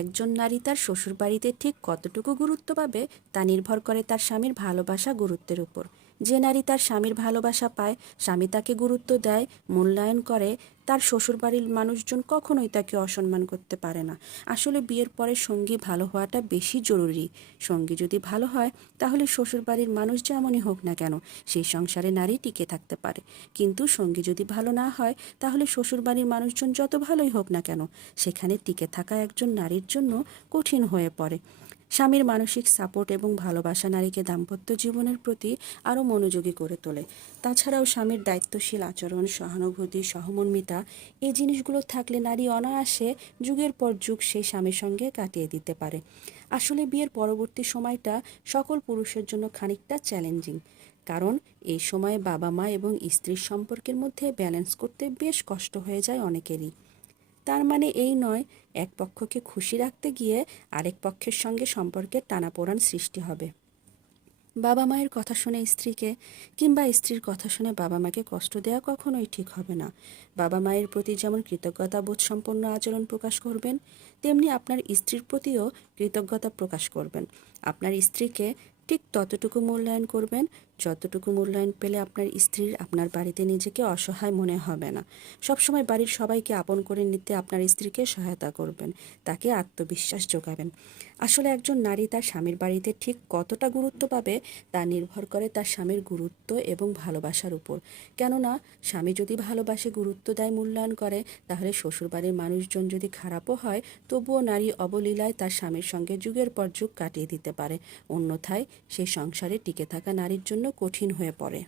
একজন নারী তার শ্বশুরবাড়িতে ঠিক কতটুকু গুরুত্ব পাবে তা নির্ভর করে তার স্বামীর ভালোবাসা গুরুত্বের উপর। যে নারী তার স্বামীর ভালোবাসা পায়, স্বামী তাকে গুরুত্ব দেয়, মূল্যায়ন করে, তার শ্বশুরবাড়ির মানুষজন কখনোই তাকে অসম্মান করতে পারে না। আসলে বিয়ের পরে সঙ্গী ভালো হওয়াটা বেশি জরুরি। সঙ্গী যদি ভালো হয় তাহলে শ্বশুরবাড়ির মানুষ যেমনই হোক না কেন সেই সংসারে নারী টিকে থাকতে পারে। কিন্তু সঙ্গী যদি ভালো না হয় তাহলে শ্বশুরবাড়ির মানুষজন যত ভালোই হোক না কেন সেখানে টিকে থাকা একজন নারীর জন্য কঠিন হয়ে পড়ে। স্বামীর মানসিক সাপোর্ট এবং ভালোবাসা নারীকে দাম্পত্য জীবনের প্রতি আরও মনোযোগী করে তোলে। তাছাড়াও স্বামীর দায়িত্বশীল আচরণ, সহানুভূতি, সহমর্মিতা এই জিনিসগুলো থাকলে নারী অনায়াসে যুগের পর যুগ সেই স্বামীর সঙ্গে কাটিয়ে দিতে পারে। আসলে বিয়ের পরবর্তী সময়টা সকল পুরুষের জন্য খানিকটা চ্যালেঞ্জিং, কারণ এই সময়ে বাবা মা এবং স্ত্রীর সম্পর্কের মধ্যে ব্যালেন্স করতে বেশ কষ্ট হয়ে যায় অনেকেরই। তার মানে এই নয় এক পক্ষকে খুশি রাখতে গিয়ে আরেক পক্ষের সঙ্গে সম্পর্কের টানাপোড়েন সৃষ্টি হবে। বাবা মায়ের কথা শুনে স্ত্রীকে কিংবা স্ত্রীর কথা শুনে বাবা মাকে কষ্ট দেওয়া কখনোই ঠিক হবে না। বাবা মায়ের প্রতি যেমন কৃতজ্ঞতাবোধ সম্পন্ন আচরণ প্রকাশ করবেন, তেমনি আপনার স্ত্রীর প্রতিও কৃতজ্ঞতা প্রকাশ করবেন। আপনার স্ত্রীকে ঠিক ততটুকু মূল্যায়ন করবেন যতটুকু মূল্যায়ন পেলে আপনার স্ত্রীর আপনার বাড়িতে নিজেকে অসহায় মনে হবে না। সবসময় বাড়ির সবাইকে আপন করে নিতে আপনার স্ত্রীকে সহায়তা করবেন, তাকে আত্মবিশ্বাস যোগাবেন। আসলে একজন নারী তার স্বামীর বাড়িতে ঠিক কতটা গুরুত্ব পাবে তা নির্ভর করে তার স্বামীর গুরুত্ব এবং ভালোবাসার উপর। কেননা স্বামী যদি ভালোবাসে, গুরুত্ব দেয়, মূল্যায়ন করে, তাহলে শ্বশুরবাড়ির মানুষজন যদি খারাপও হয় তবুও নারী অবলীলায় তার স্বামীর সঙ্গে যুগের পর যুগ কাটিয়ে দিতে পারে। অন্যথায় সেই সংসারে টিকে থাকা নারীর জন্য কঠিন হয়ে পড়ে।